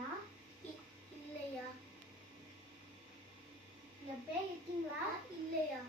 இருக்கீங்களா? இல்லையா? என் பேர் இருக்கீங்களா? இல்லையா?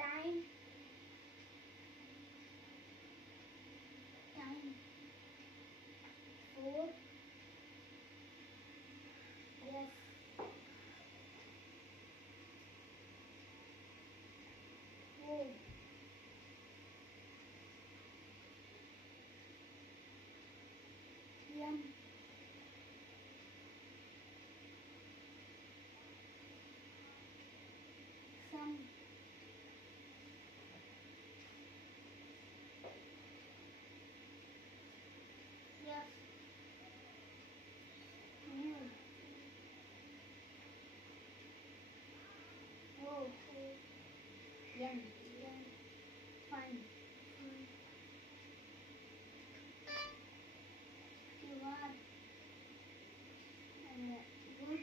Time. Four. Yes. Oh. M. Some. Yes. You. Oh. N. Fun. You are good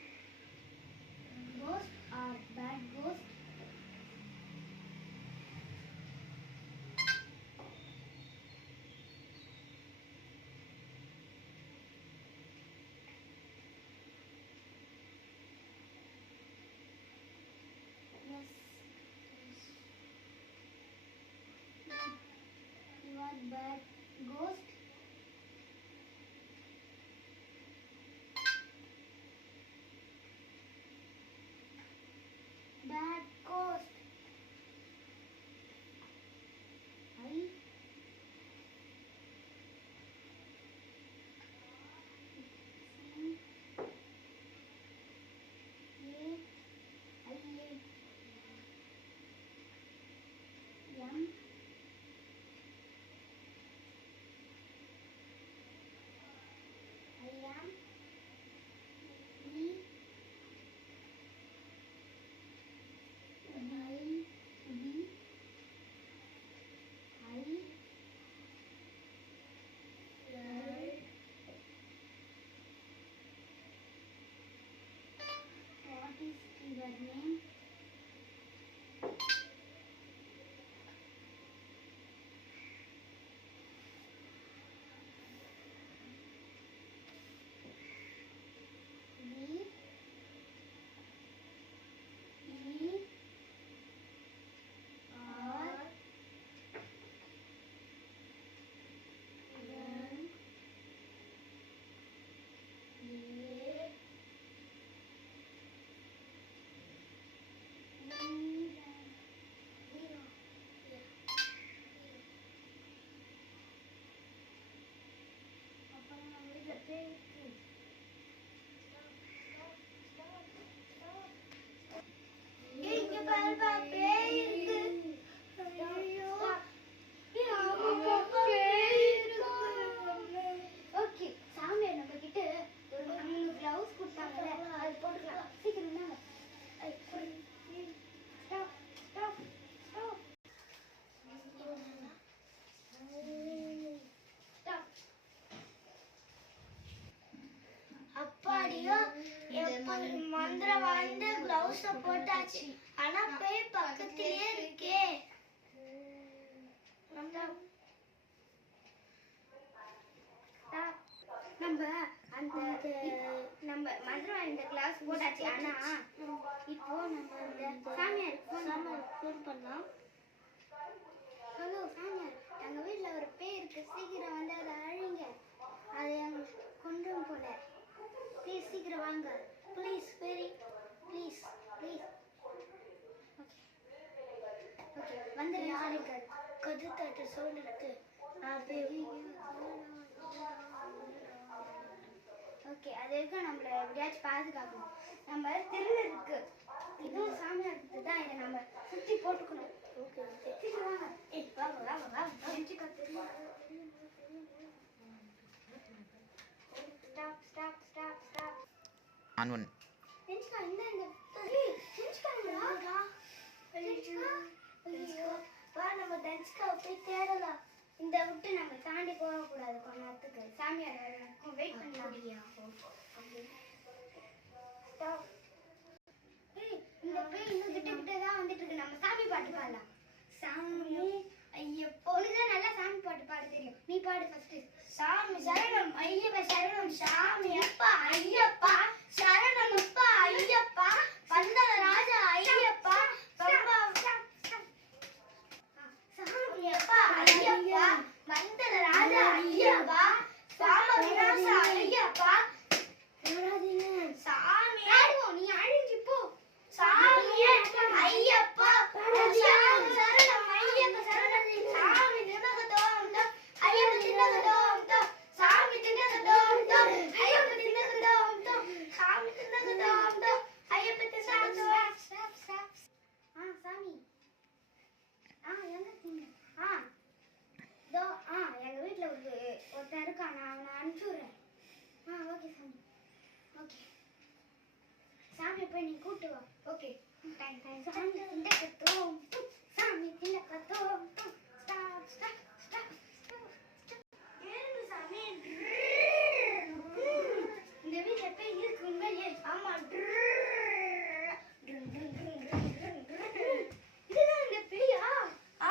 ghost or bad ghost? Yes. You are bad ghost. Bad ghost. I. C. A. I. M. I am. E. B. B. I. L. What is your name? V. E. R. N. A. ஐயோ மந்திரம் வந்து gloves போட்டாச்சு ஆனா பேய் பக்கத்திலேயே இருக்கே நம்ம அந்த நம்ம மந்திரம் இந்த கிளாஸ் போட்டாச்சு ஆனா இப்போ நம்ம அந்த சாமியாருக்கு ஃபோன் பண்ணலாம். ஹலோ சாமியார், எங்க வீட்ல ஒரு பேய் இருக்கு, சீக்கிரம் வந்து அதை அழிங்க, அதை எங்க கொண்டும் போல, ப்ளீஸ் சீக்கிரம் வாங்க, please very please please. Okay வந்து யாருக்கு கது தட்டு சவுண்ட் இருக்கு. ஓகே அது வரைக்கும் நம்மள எப்படியாச்சும் பாதுகாக்கணும். நம்ம திருநெல் இருக்கு, இதுவும் சாமியாருக்கு தான், இதை நம்ம சுற்றி போட்டுக்கணும். ஓகே சீக்கிரம் வாங்க. வாங்க வாங்க வாங்க தெரிஞ்சுக்கா தெரியும். ஸ்டாப் ஸ்டாப் ஸ்டாப் ஸ்டாப் ஆன் ஒன் தெரிஞ்சுக்கா இந்த தெரிஞ்சுக்காங்களா வா நம்ம தெரிஞ்சுக்கா போய் தேடலாம். இந்த விட்டு நம்ம தாண்டி போகக்கூடாது, கொஞ்ச நேரத்துக்கு சாமியார் வரைக்கும் வெயிட் பண்ணலாம். இந்த பேய் இன்னும் கிட்ட கிட்ட தான் வந்துட்டு இருக்கு. நம்ம சாமி பாட்டு பாடலாம். சாமி ஐயப்போ, உனக்கு நல்லா சாமி பாட்டு பாட தெரியும், நீ பாடு ஃபர்ஸ்ட். சாமி சரணம் ஐயப்ப சரணம், சாமி அப்பா ஐயப்பா சரணம், அப்பா ஐயப்பா பந்தல ராஜா ஐயப்பா பம்பா சாமி அப்பா ஐயப்பா பந்தல ராஜா ஐயப்பா சாம விநாச ஐயப்பா. சாமி ஆடுவோம், நீ அழிஞ்சு போ. சாமி ஐயப்பா சாமி சரணம் ஐயப்ப சரணம், சாமி தினகதோம் தோம் ஐயப்ப தினகதோம் தோம், சாமி தினகதோம் தோம் ஐயப்ப தினகதோம் தோம், சாமி தினகதோம் தோம் ஐயப்ப தினகதோம். Stop stop. சாமி எங்க இருக்கீங்க? இதோ எங்க வீட்ல ஒருத்தன் இருக்கான், நான் அவனை அனுப்பிச்சுடுறேன். ஓகே சாமி, ஓகே சாமி போய் நீ கூட்டு வா. ஓகே சாமி திண்டகத்தோம் சாமி திண்டகத்தோம் ஸ்டாப் ஸ்டாப் ஸ்டாப் ஏறு சாமி. இந்த வீட்ல போய் இருக்கு உண்மையிலே. ஆமா இதுதான் இந்த பேயா?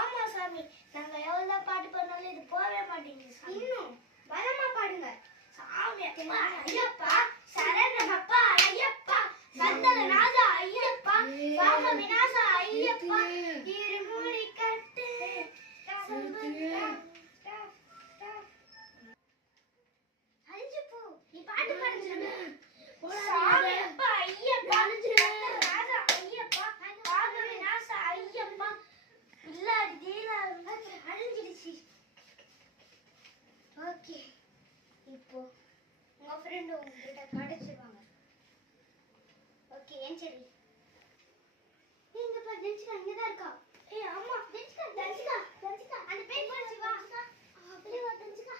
ஆமா சாமி, நாங்க எவ்வளவு பாட்டு பண்ணாலும் இது போகவே மாட்டேங்குது. இன்னும் பலமா பாடுங்க. சாமி அப்பா ஐயப்பா சரணம், அப்பா ஐயப்பா சந்தன ராஜா ஐயப்பா சாம விநாச ஐயப்பா இருமுடி கட்டு. அழிஞ்சு போ, நீ பாட்டு பாடுங்க. சாமி அப்பா ஐயப்பா சந்தன ராஜா ஐயப்பா சாம விநாச ஐயப்பா இல்லாடி தீலா அழிஞ்சிடுச்சு. ஓகே இப்போ உங்க ஃப்ரெண்ட் உங்ககிட்ட கிடைச்சிருவாங்க. ஓகே ஏன் சரி நீங்க பாரு தெரிஞ்சுக்கா, இங்கதான் இருக்கா. ஆமா தெரிஞ்சுக்கா தெரிஞ்சுக்கா தெரிஞ்சுக்கா அந்த பேய் போச்சு. வா அப்படியே வா தெரிஞ்சுக்கா.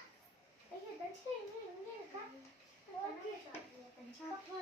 ஐயோ தெரிஞ்சுக்கா எங்க இருக்கா? ஓகே தெரிஞ்சுக்கா